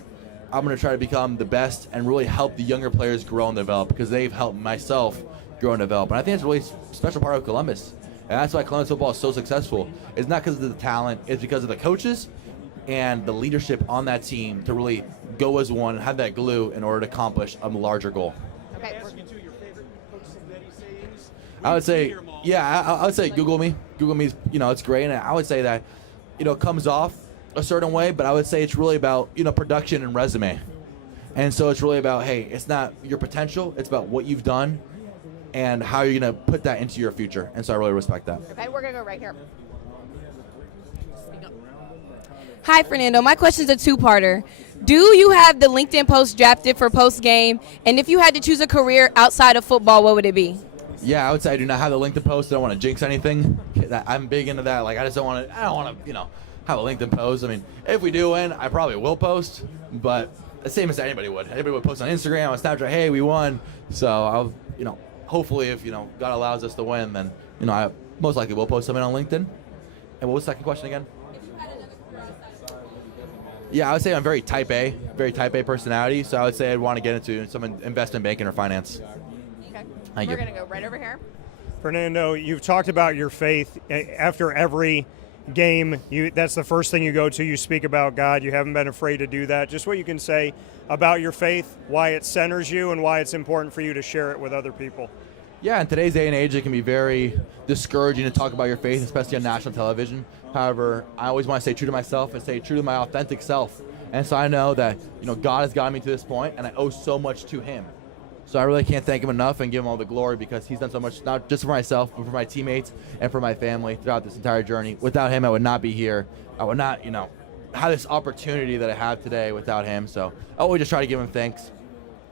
I'm going to try to become the best and really help the younger players grow and develop, because they've helped myself grow and develop. And I think it's a really special part of Columbus. And that's why Columbus football is so successful. It's not because of the talent, it's because of the coaches and the leadership on that team to really go as one and have that glue in order to accomplish a larger goal. Okay. I would say, I would say Google me. Google me, it's great. And I would say that, it comes off a certain way, but I would say it's really about, production and resume. And so it's really about, hey, it's not your potential, it's about what you've done and how you're going to put that into your future. And so I really respect that. Okay, we're going to go right here. Hi, Fernando. My question's a 2-parter. Do you have the LinkedIn post drafted for post-game? And if you had to choose a career outside of football, what would it be? Yeah, I would say I do not have the LinkedIn post. I don't want to jinx anything. I'm big into that. Like, I don't want to, have a LinkedIn post. I mean, if we do win, I probably will post, but the same as anybody would. Anybody would post on Instagram, on Snapchat, hey, we won. So I'll, hopefully if, God allows us to win, then, I most likely will post something on LinkedIn. And what was the second question again? Yeah, I would say I'm very type A personality. So I would say I'd want to get into some investment banking or finance. Okay. Thank you. We're going to go right over here. Fernando, you've talked about your faith. After every game, that's the first thing you go to. You speak about God. You haven't been afraid to do that. Just what you can say about your faith, why it centers you, and why it's important for you to share it with other people. Yeah, in today's day and age, it can be very discouraging to talk about your faith, especially on national television. However, I always want to stay true to myself and stay true to my authentic self. And so I know that, God has gotten me to this point, and I owe so much to him. So I really can't thank him enough and give him all the glory, because he's done so much, not just for myself, but for my teammates and for my family throughout this entire journey. Without him, I would not be here. I would not, have this opportunity that I have today without him. So I always just try to give him thanks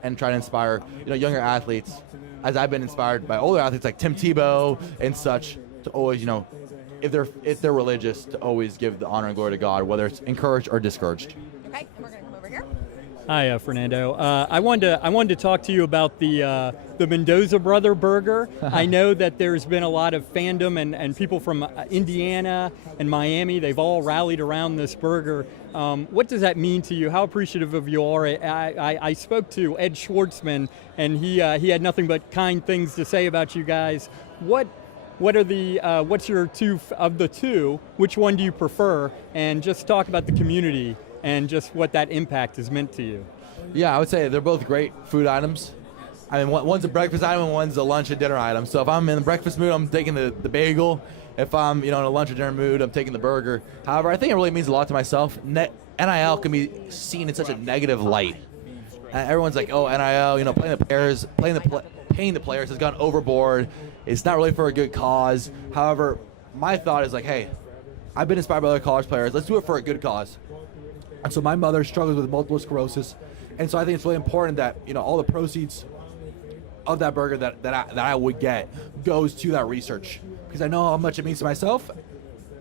and try to inspire, younger athletes, as I've been inspired by older athletes like Tim Tebow and such, to always, if they're religious, to always give the honor and glory to God, whether it's encouraged or discouraged. Okay, and we're going to come over here. Hi, Fernando. I wanted to talk to you about the Mendoza brother burger. I know that there's been a lot of fandom and people from Indiana and Miami. They've all rallied around this burger. What does that mean to you? How appreciative of you are? I spoke to Ed Schwartzman, and he had nothing but kind things to say about you guys. What's your two of the two? Which one do you prefer? And just talk about the community and just what that impact has meant to you. Yeah, I would say they're both great food items. I mean, one's a breakfast item and one's a lunch and dinner item. So if I'm in the breakfast mood, I'm taking the bagel. If I'm in a lunch or dinner mood, I'm taking the burger. However, I think it really means a lot to myself. NIL can be seen in such a negative light. Everyone's like, oh, NIL, paying the players has gone overboard. It's not really for a good cause. However, my thought is like, hey, I've been inspired by other college players. Let's do it for a good cause. And so my mother struggles with multiple sclerosis, and so I think it's really important that all the proceeds of that burger that I would get goes to that research, because I know how much it means to myself.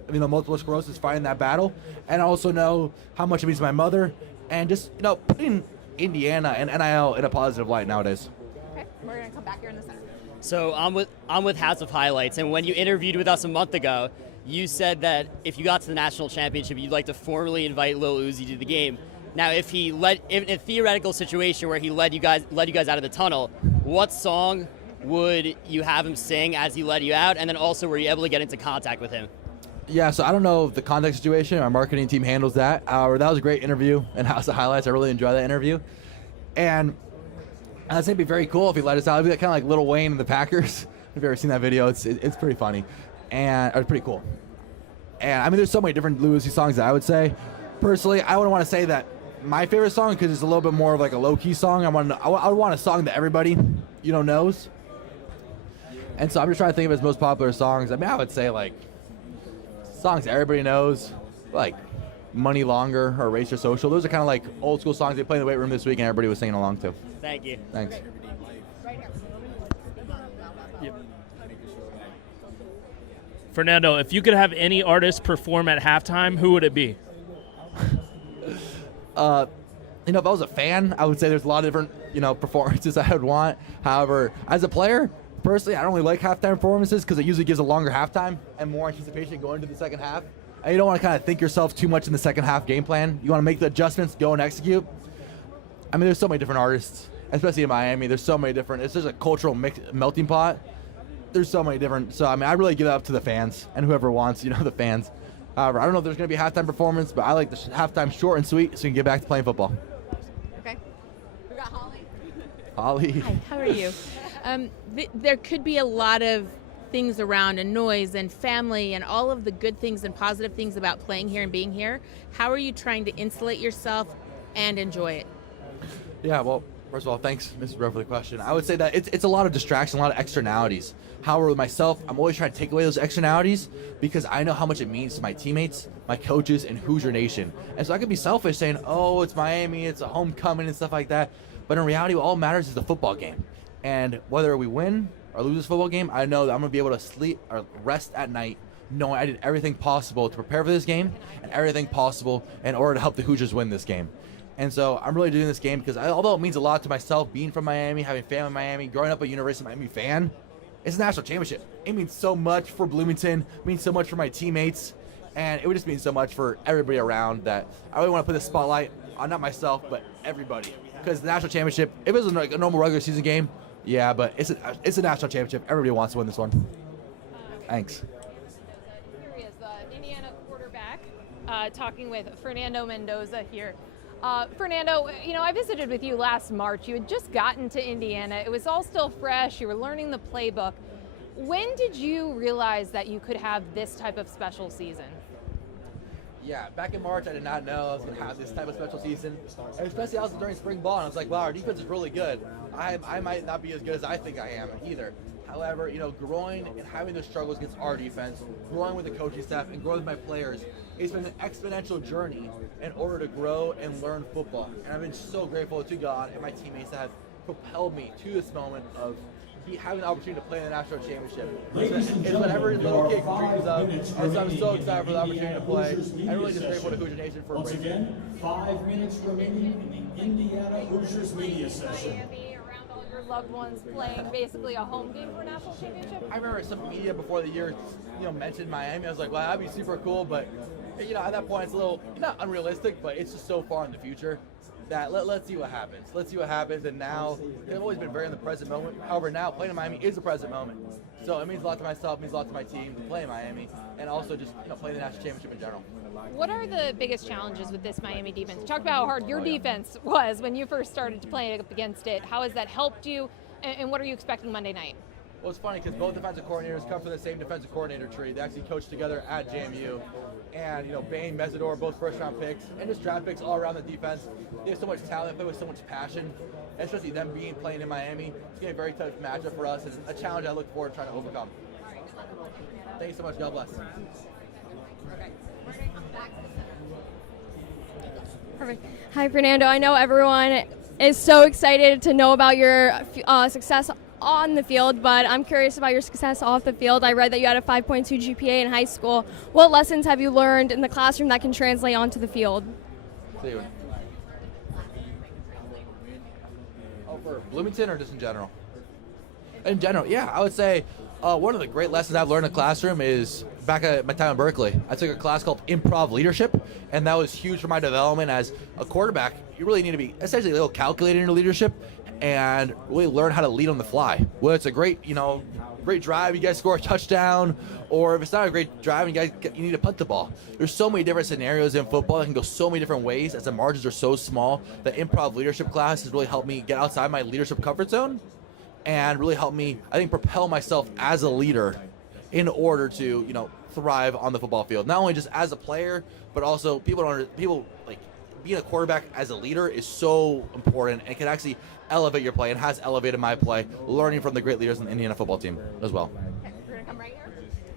I mean, the multiple sclerosis, fighting that battle, and I also know how much it means to my mother, and just putting Indiana and NIL in a positive light nowadays. Okay, we're gonna come back here in the center. So I'm with House of Highlights, and when you interviewed with us a month ago, you said that if you got to the national championship, you'd like to formally invite Lil Uzi to the game. Now, if in a theoretical situation where he led you guys out of the tunnel, what song would you have him sing as he led you out? And then also, were you able to get into contact with him? Yeah, so I don't know the contact situation. Our marketing team handles that. That was a great interview in House of Highlights. I really enjoyed that interview. And I think it'd be very cool if he let us out. It'd be kind of like Lil Wayne and the Packers. If you've ever seen that video, it's pretty funny. And it's pretty cool. And I mean, there's so many different Lil Uzi songs that I would say. Personally, I wouldn't want to say that my favorite song, because it's a little bit more of like a low-key song. I would want a song that everybody, knows. And so I'm just trying to think of his most popular songs. I mean, I would say like songs that everybody knows, like Money Longer or Race Your Social. Those are kind of like old school songs they played in the weight room this week and everybody was singing along to. Thank you. Thanks. Fernando, if you could have any artist perform at halftime, who would it be? If I was a fan, I would say there's a lot of different, performances I would want. However, as a player, personally, I don't really like halftime performances because it usually gives a longer halftime and more anticipation going into the second half. And you don't want to kind of think yourself too much in the second half game plan. You want to make the adjustments, go and execute. I mean, there's so many different artists, especially in Miami. There's so many different. It's just a cultural melting pot. There's so many different. So I mean, I really give it up to the fans and whoever wants, the fans. However, I don't know if there's going to be a halftime performance, but I like the halftime short and sweet so you can get back to playing football. Okay. We got Holly. Holly. Hi, how are you? There could be a lot of things around and noise and family and all of the good things and positive things about playing here and being here. How are you trying to insulate yourself and enjoy it? Yeah, well, first of all, thanks, Mrs. Bro, for the question. I would say that it's a lot of distraction, a lot of externalities. However, with myself, I'm always trying to take away those externalities because I know how much it means to my teammates, my coaches, and Hoosier Nation. And so I could be selfish saying, oh, it's Miami, it's a homecoming and stuff like that. But in reality, what all matters is the football game. And whether we win or lose this football game, I know that I'm going to be able to sleep or rest at night knowing I did everything possible to prepare for this game and everything possible in order to help the Hoosiers win this game. And so I'm really doing this game because although it means a lot to myself, being from Miami, having family in Miami, growing up a University of Miami fan, it's a national championship. It means so much for Bloomington, it means so much for my teammates, and it would just mean so much for everybody around that I really want to put the spotlight on not myself, but everybody. Because the national championship, if it was like a normal regular season game, yeah, but it's a national championship. Everybody wants to win this one. Thanks. Here he is, the Indiana quarterback, talking with Fernando Mendoza here. Fernando, I visited with you last March. You had just gotten to Indiana. It was all still fresh. You were learning the playbook. When did you realize that you could have this type of special season? Yeah, back in March, I did not know I was going to have this type of special season. And especially also during spring ball, and I was like, wow, our defense is really good. I might not be as good as I think I am either. However, growing and having those struggles against our defense, growing with the coaching staff, and growing with my players, it's been an exponential journey in order to grow and learn football. And I've been so grateful to God and my teammates that have propelled me to this moment of having the opportunity to play in the national championship. It's what every little kid dreams of, and so I'm so excited for the opportunity to play. I'm really just grateful to Hoosier Nation for Once embracing again, 5 minutes remaining in the Indiana Hoosiers media session. Miami, around all your loved ones playing basically a home game for a national championship? I remember some media before the year, mentioned Miami. I was like, well, that'd be super cool, but at that point, it's a little not unrealistic, but it's just so far in the future that let's see what happens. Let's see what happens. And now they've always been very in the present moment. However, now playing in Miami is the present moment, so it means a lot to myself, it means a lot to my team to play in Miami, and also just play the national championship in general. What are the biggest challenges with this Miami defense? Talk about how hard your defense was when you first started to play up against it. How has that helped you, and what are you expecting Monday night? Well, it's funny because both defensive coordinators come from the same defensive coordinator tree. They actually coached together at JMU. And, Bain, Mesidor, both first-round picks, and just draft picks all around the defense. They have so much talent, play with so much passion, and especially them playing in Miami. It's going to be a very tough matchup for us, and a challenge I look forward to trying to overcome. Thank you so much. God bless. Perfect. Hi, Fernando. I know everyone is so excited to know about your success on the field, but I'm curious about your success off the field. I read that you had a 5.2 GPA in high school. What lessons have you learned in the classroom that can translate onto the field? For Bloomington or just in general? In general, yeah. I would say one of the great lessons I've learned in the classroom is back at my time in Berkeley. I took a class called Improv Leadership, and that was huge for my development as a quarterback. You really need to be essentially a little calculated in your leadership and really learn how to lead on the fly. Whether it's a great drive, you guys score a touchdown, or if it's not a great drive, you need to punt the ball. There's so many different scenarios in football that can go so many different ways as the margins are so small. The improv leadership class has really helped me get outside my leadership comfort zone and really helped me, I think, propel myself as a leader in order to, thrive on the football field. Not only just as a player, but also people being a quarterback as a leader is so important and can actually elevate your play and has elevated my play, learning from the great leaders in the Indiana football team as well.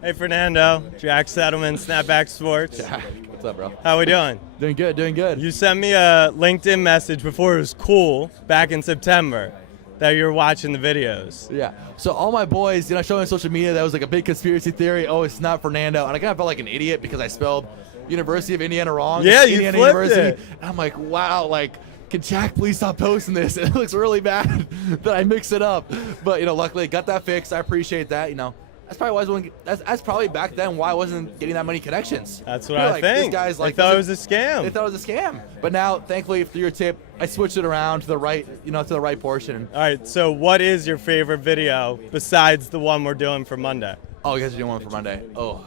Hey, Fernando. Jack Settleman, Snapback Sports. Jack, what's up, bro? How we doing? Doing good. You sent me a LinkedIn message before it was cool back in September that you were watching the videos. Yeah. So all my boys, showing on social media that was like a big conspiracy theory. Oh, it's not Fernando. And I kind of felt like an idiot because I spelled University of Indiana wrong. Yeah, it's you Indiana flipped University. it. And I'm like, wow, can Jack please stop posting this? It looks really bad that I mix it up. But, luckily got that fixed. I appreciate that, That's probably that's probably back then why I wasn't getting that many connections. That's what I think. This guy's they thought it was a scam. They thought it was a scam. But now, thankfully, through your tip, I switched it around to the right, to the right portion. All right. So, what is your favorite video besides the one we're doing for Monday? Oh, you guys are doing one for Monday. Oh,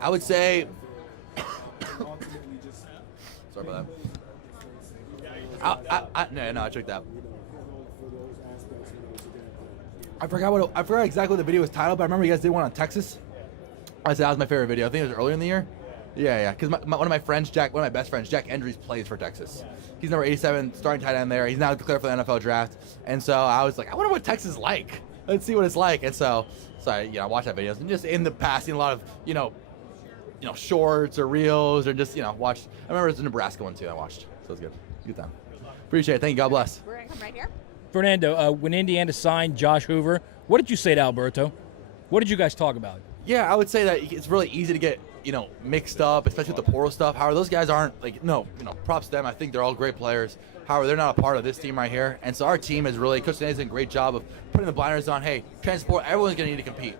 I would say. Sorry about that. No, I took that. I forgot exactly what the video was titled, but I remember you guys did one on Texas. I said that was my favorite video. I think it was earlier in the year. Yeah. Because one of my best friends, Jack Endries, plays for Texas. He's number 87, starting tight end there. He's now declared for the NFL draft. And so I was like, I wonder what Texas is like. Let's see what it's like. And so I watched that video. And just in the passing, a lot of, shorts or reels or just, watched. I remember it was the Nebraska one too I watched. So it was good. Good time. Appreciate it. Thank you. God bless. We're going to come right here. Fernando, when Indiana signed Josh Hoover, what did you say to Alberto? What did you guys talk about? Yeah, I would say that it's really easy to get, mixed up, especially with the portal stuff. However, those guys aren't props to them. I think they're all great players. However, they're not a part of this team right here. And so our team is really, Coach Danny's done a great job of putting the blinders on. Hey, transport, everyone's going to need to compete.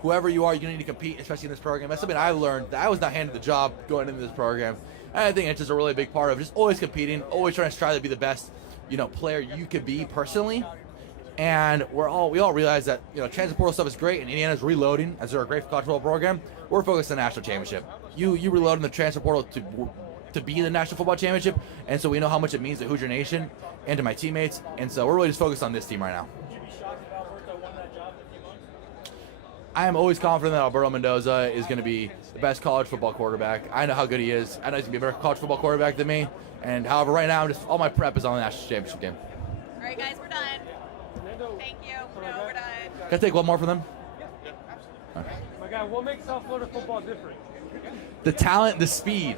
Whoever you are, you're going to need to compete, especially in this program. That's something I learned that I was not handed the job going into this program. And I think it's just a really big part of just always competing, always trying to strive to be the best, player you could be personally. And we all realize that, transfer portal stuff is great, and Indiana's reloading as they're a great college football program. We're focused on the national championship. You reload in the transfer portal to be in the national football championship, and so we know how much it means to Hoosier Nation and to my teammates, and so we're really just focused on this team right now. I am always confident that Fernando Mendoza is going to be the best college football quarterback. I know how good he is. I know he's going to be a better college football quarterback than me. And however, right now, all my prep is on the national championship game. All right, guys, we're done. Thank you. No, we're done. Can I take one more from them? My guy, what makes South Florida football different? The talent, the speed.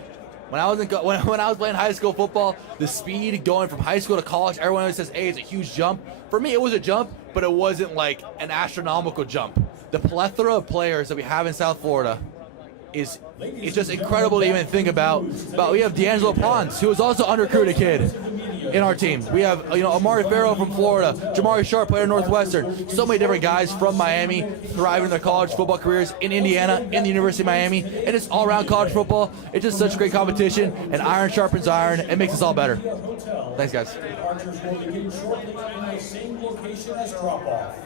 When I was playing high school football, the speed going from high school to college, everyone always says, hey, it's a huge jump. For me, it was a jump, but it wasn't like an astronomical jump. The plethora of players that we have in South Florida it's just incredible to even think about. But we have D'Angelo Pons, who is also an unrecruited kid in our team. We have Amari Farrow from Florida, Jamari Sharp, player at Northwestern. So many different guys from Miami thriving their college football careers in Indiana, in the University of Miami, and it's all around college football. It's just such great competition, and iron sharpens iron. It makes us all better. Thanks, guys. Archers will begin shortly in the same location as drop-off.